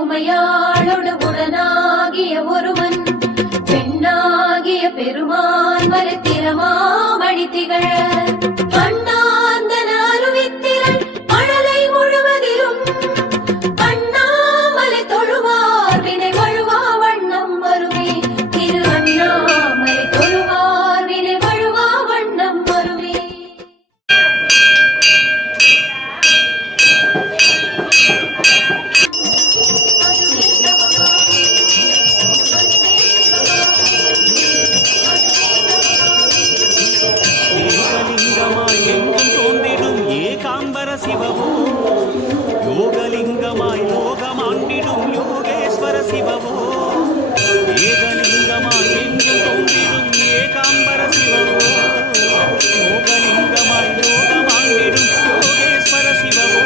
உமையாளோடு உடனாகிய ஒருவன் பெண்ணாகிய பெருமான் மலைத்திரமாமணி திகழ கண்ணாந்தன அருவித்திரள் மழலை முழுவதிலும் அண்ணாமலை தொழுவார் வினை வழுவா வண்ணம் வருமே. திரு அண்ணாமலை தொழுவார் வினை வழுவா வண்ணம் வருமே. ஏகலிங்கமாய் எங்கும் தோன்றிடும் ஏகாம்பர சிவவோ, யோகலிங்கமாய் லோகமாண்டிடும் யோகேஸ்வர சிவவோ. ஏகலிங்கமாய் எங்கும் தோன்றிடும் ஏகாம்பர சிவவோ, யோகலிங்கமாய் லோகமாண்டிடும் யோகேஸ்வர சிவவோ.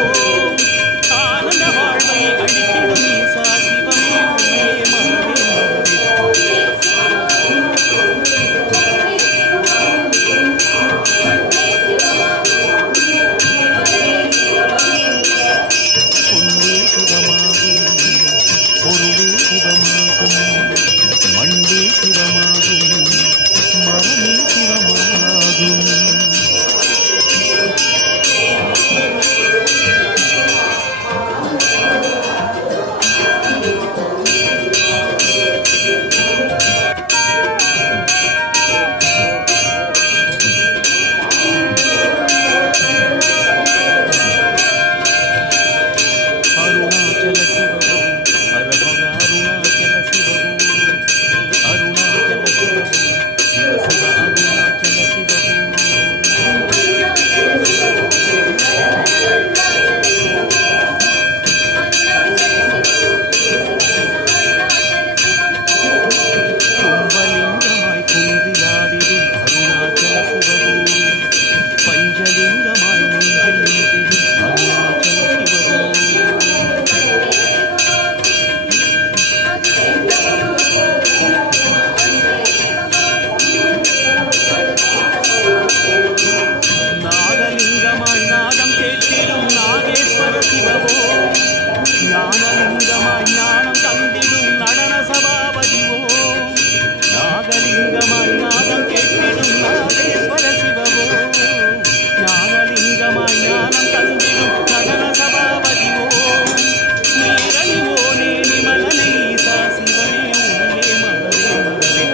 ஆனந்த வாழ்வை அளித்திடும் ஈசா சிவமே உமையே மனதே மனதே. பொன்னே சிவமாகும், பொருளே சிவமாகும், மண்ணே சிவமாகும், மரமே சிவமாகும். அருணாச்சல சிவகோ, ஹர ஹர அருணாச்சல சிவகோ, அருணாச்சல சிவகோ, சிவ சிவ அருணாச்சல சிவகோ. கும்பலிங்கமாய் குன்றியாடிடும் அருணாச்சல சிவகோ, பஞ்சலிங்கமாய் நெஞ்சில் நின்றிடும் அருணாச்சல சிவகோ. நாகலிங்கமாய் நாதம் கேட்டிடும் நாகேஸ்வர சிவவோ, ஞானலிங்கமாய் ஞானம் தந்திடும் நடன சபாபதிவோ. நாகலிங்கமாய் நாதம் கேட்டிடும் நாகேஸ்வர சிவவோ, ஞானலிங்கமாய் ஞானம் தந்திடும் நடன சபாபதிவோ. நீரணிவோனே நிமலனை ஈசா சிவனே உமையே மனதே மனதே.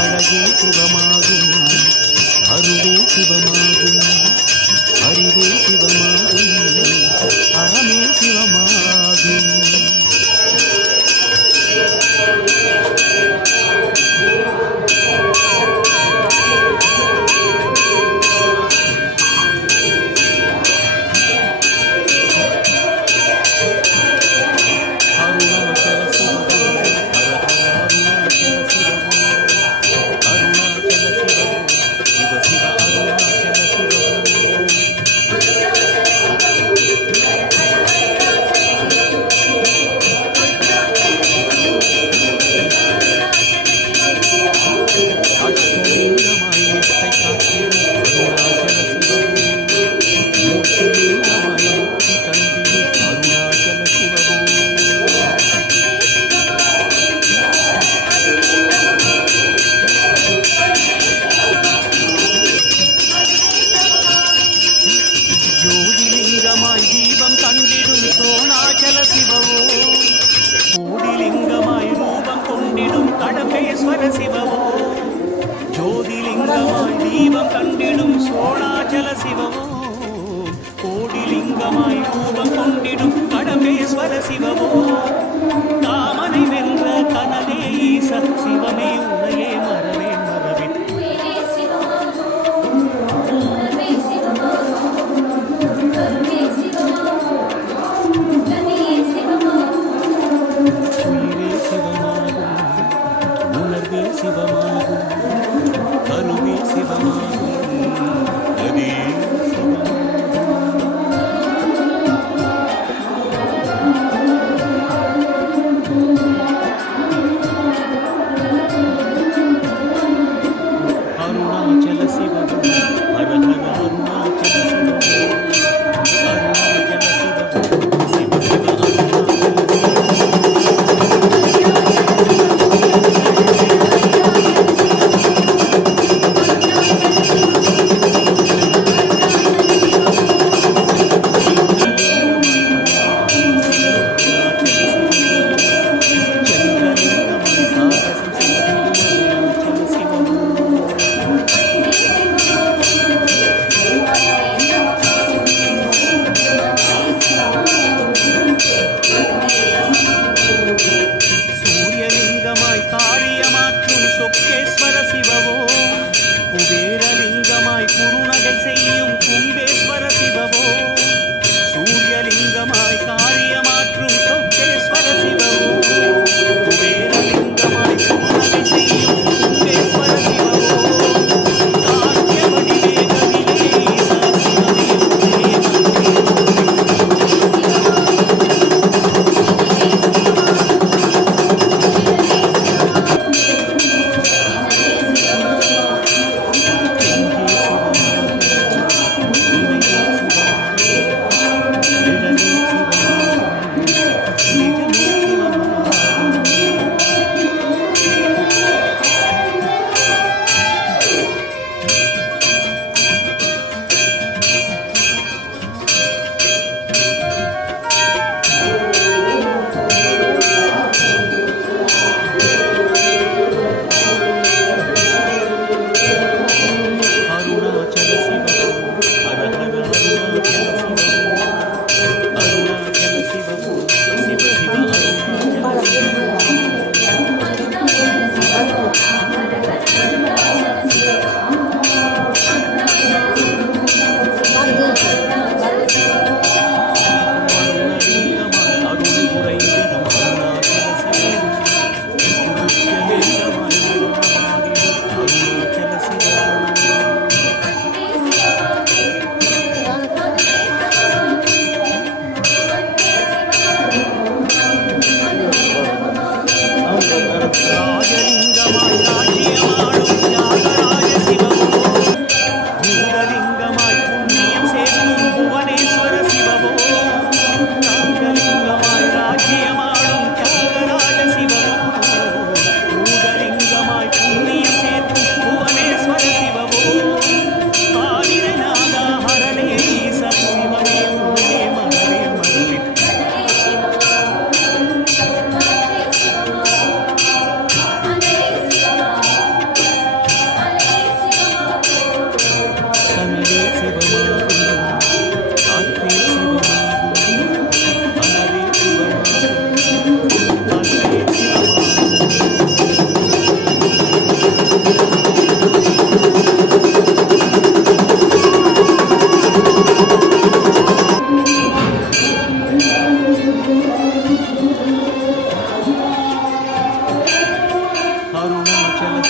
அழகே சிவமாகும், அருளே சிவமாகும், அறிவே சிவமாகும், அறமே சிவமாகும். அருணாச்சல சிவகோ, ஹர ஹர அருணாச்சல சிவகோ, அருணாச்சல சிவகோ, சிவ சிவ அருணாச்சல சிவகோ. அஷ்டலிங்கமாய் நிஷ்டை காத்திடும் அருணாச்சல சிவகோ, மூர்த்திலிங்கமாய் முக்தி தந்திடும் அருணாச்சல சிவகோ. ஜோதிலிங்கமாய் தீபம் கண்டிடும் சோணாச்சல சிவவோ, கோடிலிங்கமாய் ரூபம் கொண்டிடும் கடம்பேஸ்வர சிவவோ. ஜோதிலிங்கமாய் தீபம் கண்டிடும் சோணாச்சல சிவவோ, கோடிலிங்கமாய் ரூபம் கொண்டிடும் கடம்பேஸ்வர சிவவோ. காமனை வென்ற கனலே ஈச சிவமே உனையே மறவே மறவே. உயிரே சிவமாகும், உணர்வே சிவமாகும், கருணே சிவமாகும், கதியே சிவமாகும். உயிரே சிவமாகும், உணர்வே சிவமாகும், கருவே சிவமாகும், கதியே சிவமாகும்.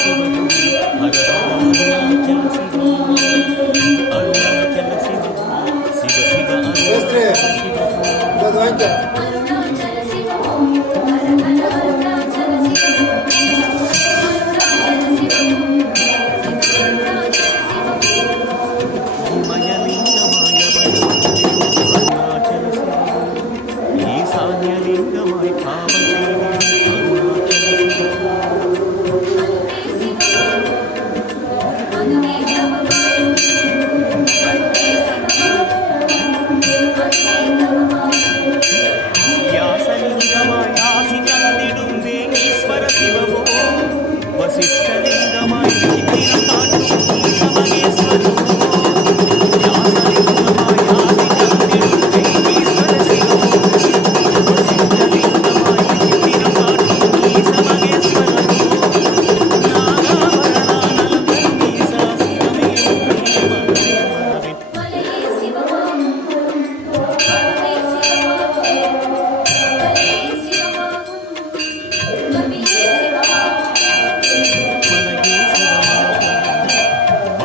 ಶಿವವು ಹರ ಹರ ಅರುಣಾಚಲ ಶಿವವು ಅರುಣಾಚಲ ಶಿವವು ಶಿವ ಶಿವ ಅರುಣಾಚಲ ಶಿವವು ಅರುಣಾಚಲ ಶಿವಮೋ ಹರ ಹರ ಅರುಣಾಚಲ ಶಿವಮೋ ಅರುಣಾಚಲ ಶಿವಮೋ ಶಿವ ಶಿವ ಅರುಣಾಚಲ ಶಿವಮೋ ಮಯಲಿಂಗಮಾಯ ಅರುಣಾಚಲ ಶಿವವು ಈಶಾನ್ಯಲಿಂಗಮಾಯ ಭಾವದೇವಿ ಅರುಣಾಚಲ ಶಿವವು ಅನುಮೇ ನಮಃ ಅನುಮೇ ನಮಃ ವ್ಯಾಸಲಿಂಗಮಾಯ ಆಸಿ ತಂದಿಡುಂ ವೇಗೀಶ್ವರ ಶಿವವೋ ವಸಿಷ್ಠಲಿಂಗಮಾಯ ಚಿತ್ತಿರ ಕಾಟುಂ ಸಮಗೇಶ್ವರವೋ ವ್ಯಾಸಲಿಂಗಮಾಯ ಆಸಿ ತಂದಿಡುಂ ವೇಗೀಶ್ವರ ಶಿವವೋ ವಸಿಷ್ಠಲಿಂಗಮಾಯ ಚಿತ್ತಿರ ಕಾಟುಂ ಸಮಗೇಶ್ವರವೋ ನಾಗಾಭರಣಾನಲಂಕರು ಮೀಸಾ ಶಿವಮೇ ಮನವೇ ಮಲಯೇ ಶಿವಮೋ ಅನುಮೇ ಶಿವಮೋ ಮಲಯೇ ಶಿವಮೋ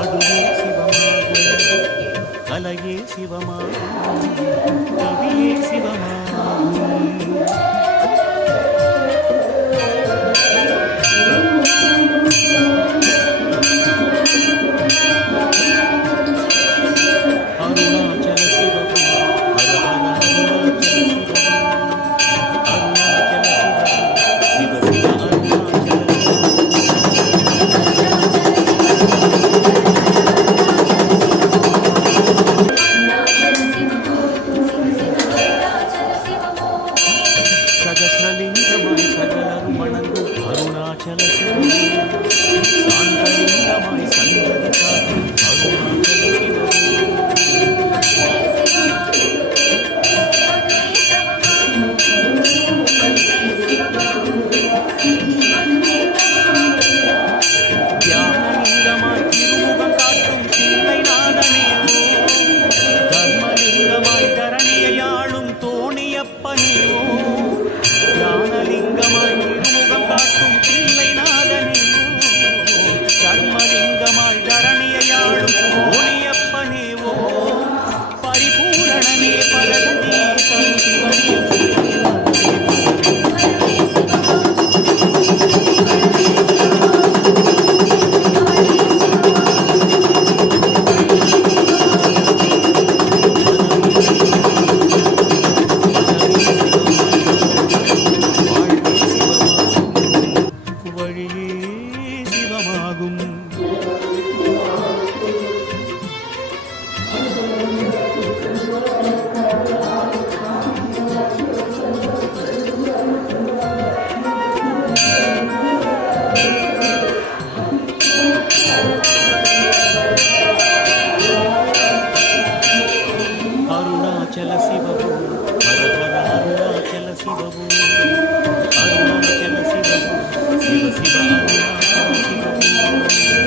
ಕವಿಯೇ ಶಿವಮೋ ಕಲಯೇ ಶಿವಮಾಗು ಕವಿಯೇ ಶಿವಮಾಗು ಅರುಣಾಚಲ ಶಿವವು ಹರ ಹರ ಅರುಣಾಚಲ ಶಿವವು ಅರುಣಾಚಲ ಶಿವವು ಶಿವ ಶಿವ ಅರುಣಾಚಲ ಸಹಸ್ರಲಿಂಗಮಾಯ ಸಕಲರು ಮಣಂದು ಅರುಣಾಚಲ ಶಿವವು ಶಾಂತಲಿಂಗಮಾಯ ಸಂಗದ ಕಾದು ಅರುಣಾಚಲ ಶಿವವು ஞானலிங்கமாய் திருமுகம் காட்டும் தில்லை நாதனேவோ தர்மலிங்கமாய் தரணியை ஆளும் தோணியப்பனேவோ ஞானலிங்கமாய் திருமுகம் காட்டும் தில்லை நாதனேவோ தர்மலிங்கமாய் தரணியை ஆளும் தோணியப்பனேவோ பரிபூரணனே பரதீசன் சிவனே வழியே சிவமாகும் ಅರುಣಾಚಲ ಶಿವವು ಹರ ಹರ ಅರುಣಾಚಲ ಶಿವವು ಅರುಣಾಚಲ ಶಿವವು ಶಿವ ಶಿವ ಅರುಣಾಚಲ ಶಿವವು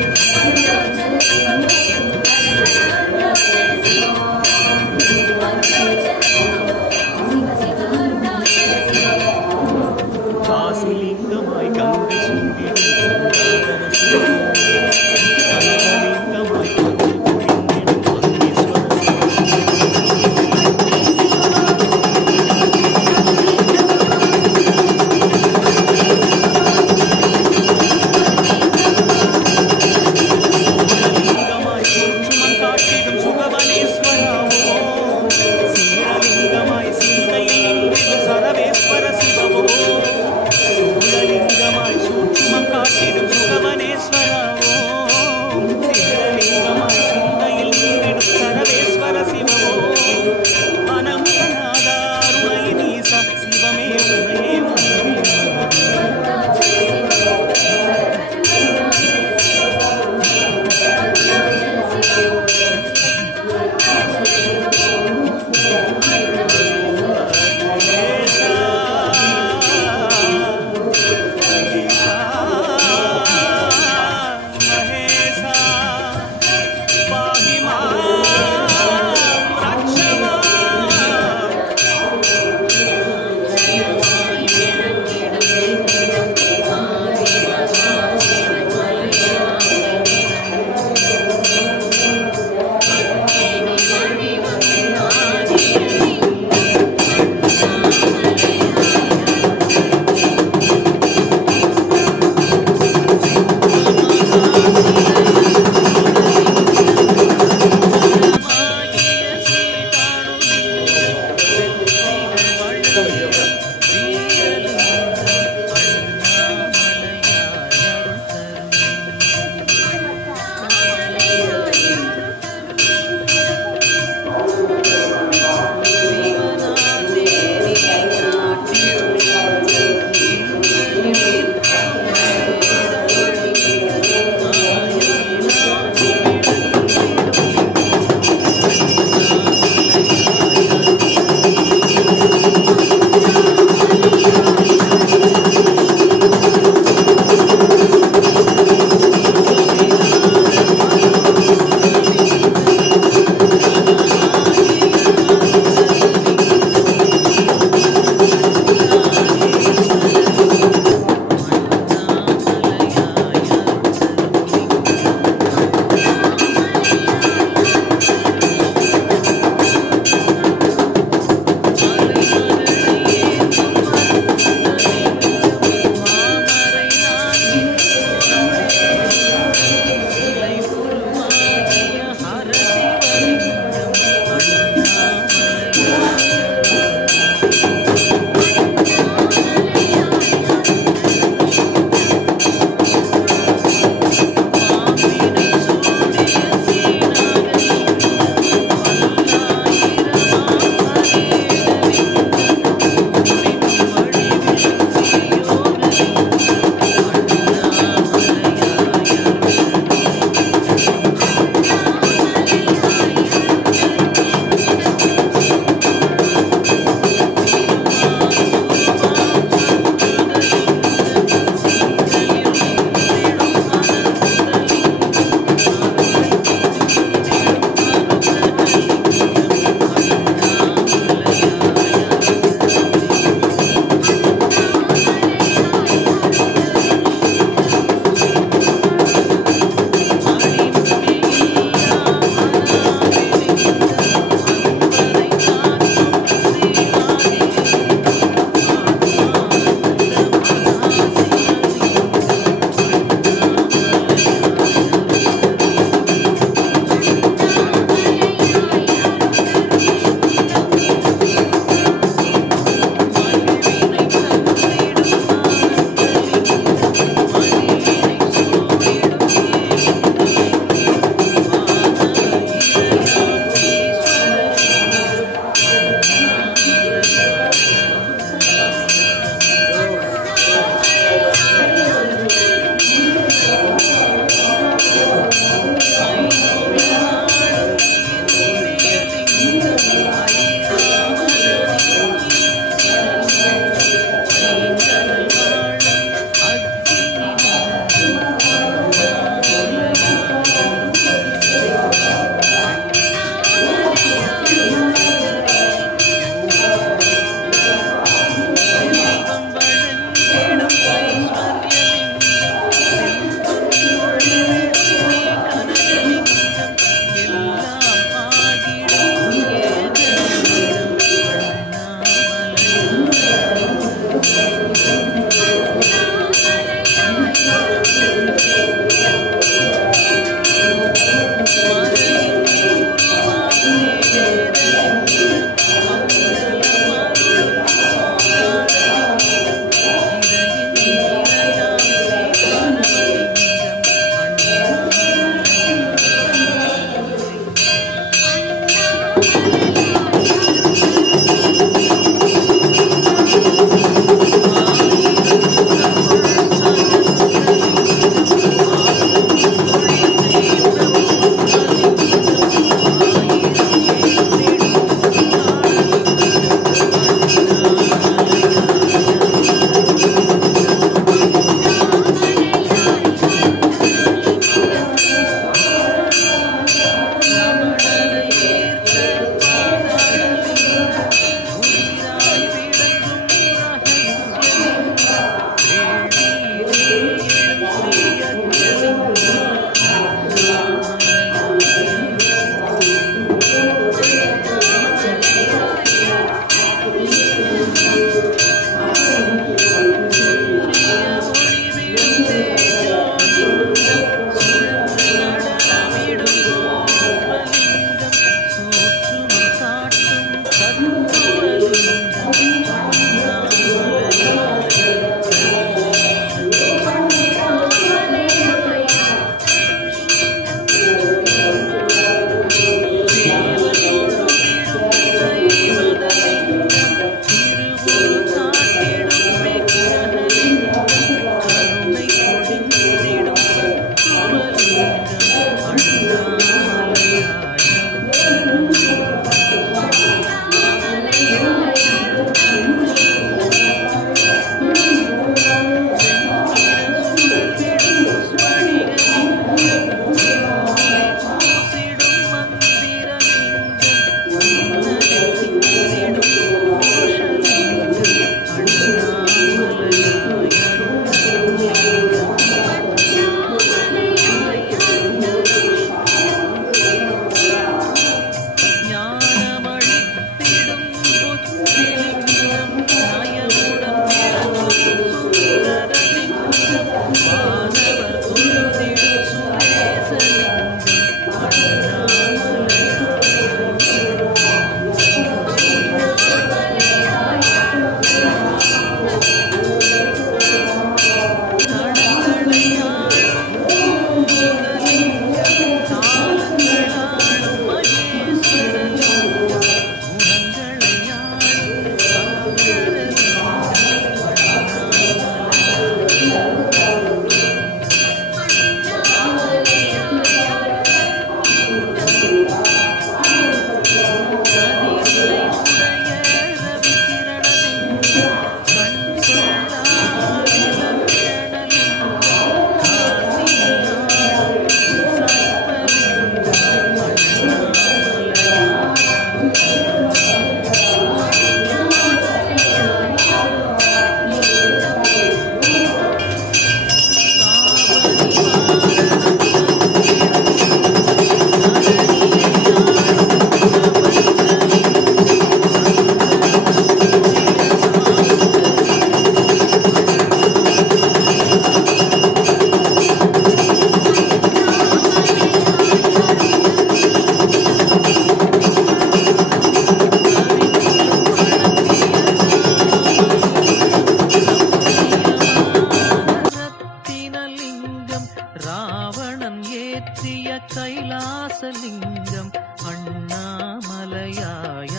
ராவணன் ஏற்றிய கைலாசலிங்கம் அண்ணாமலையாய்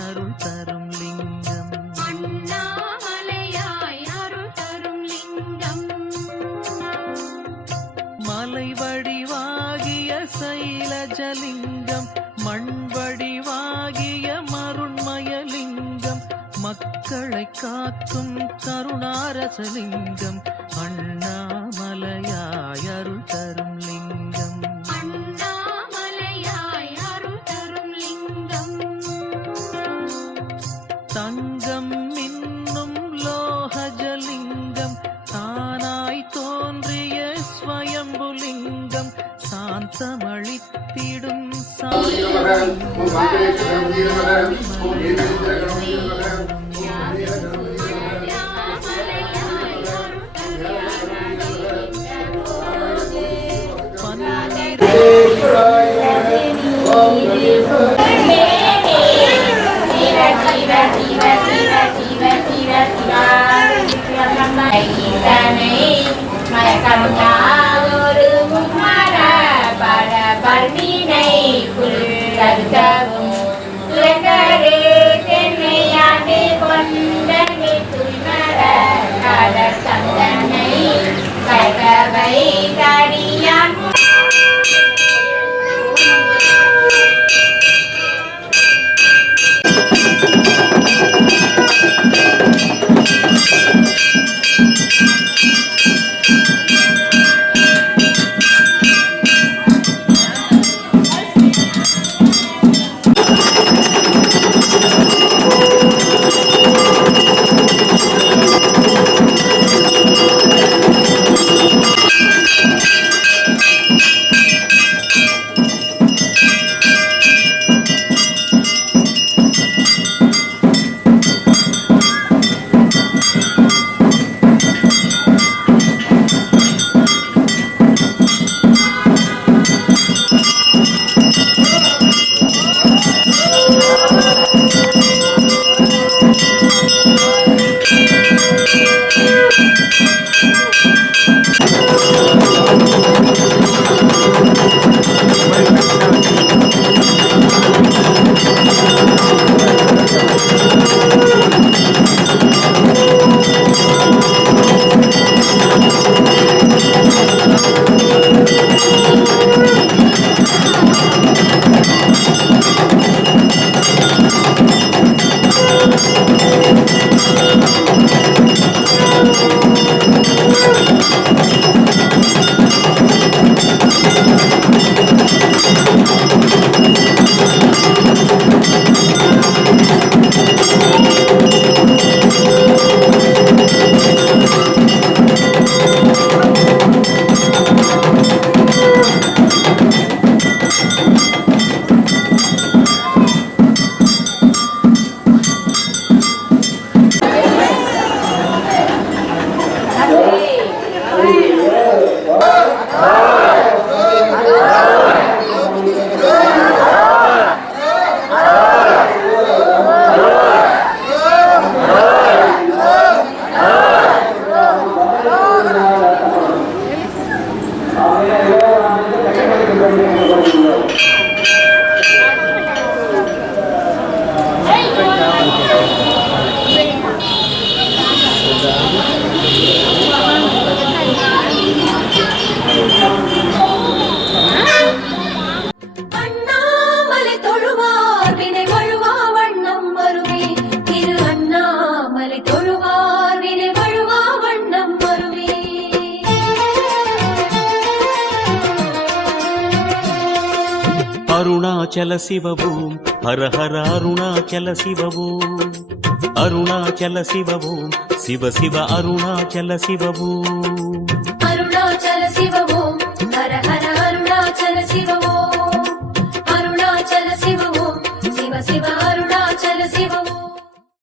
அருள் தரும் லிங்கம். அண்ணாமலையாய் அருள் தரும் லிங்கம். மலை வடிவாகிய சைலஜலிங்கம் மண் வடிவாகிய மருண்மயலிங்கம் மக்களை காக்கும் கருணாரசலிங்கம் அண்ணாமலையாய் அருள் தரும் லிங்கம். அண்ணாமலையாய் அருள் தரும் லிங்கம். தங்கம் இன்னும் லோகஜலிங்கம் தானாய் தோன்றிய ஸ்வயம்புலிங்கம் சாந்தமளித்திடும் அருணாச்சல சிவபூம் ஹர ஹர அருணாச்சல சிவபூம் அருணாச்சல சிவபூம் சிவ சிவ அருணாச்சல சிவபூம் அருணாச்சல சிவபூம் ஹர ஹர அருணாச்சல சிவபூம் அருணாச்சல சிவபூம் சிவ சிவ அருணாச்சல சிவபூம்